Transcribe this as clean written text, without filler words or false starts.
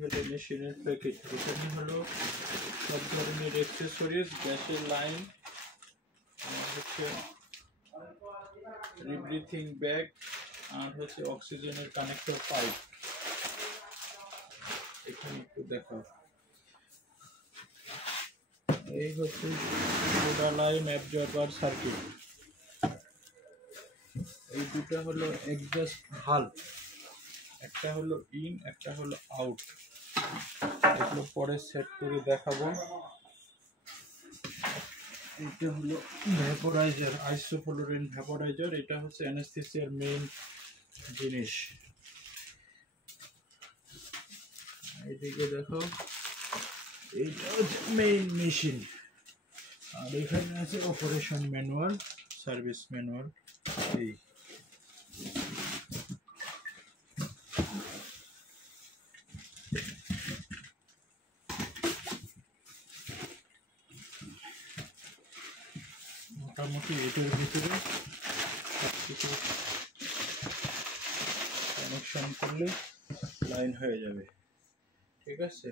হলো মেশিনের প্যাকেট। এখানে হলো সব ধরনের অ্যাক্সেসরিজ, গ্যাসের লাইন, হচ্ছে রিব্রিথিং ব্যাগ, আর হচ্ছে অক্সিজেনের কানেক্টর পাইপ। এখানে একটু দেখাও। এই হচ্ছে সোডা লাইম অ্যাবজর্বার সার্কিট। এই দুটো হলো এক্সজস্ট ভালভ, একটা হলো ইন, একটা হলো আউট। এগুলো পরে সেট করে দেখাবো। এটা হলো ভ্যাপোরাইজার, আইসোফ্লোরিন ভ্যাপোরাইজার। এটা হচ্ছে অ্যানেস্থেসিয়ার মেইন জিনিস। এইদিকে দেখো, এইটা হচ্ছে মেইন মেশিন। আর এখানে আছে অপারেশন ম্যানুয়াল, সার্ভিস ম্যানুয়াল। এই মোটামুটি এটার ভিতরে সবকিছু কানেকশন করলে লাইন হয়ে যাবে। ঠিক আছে।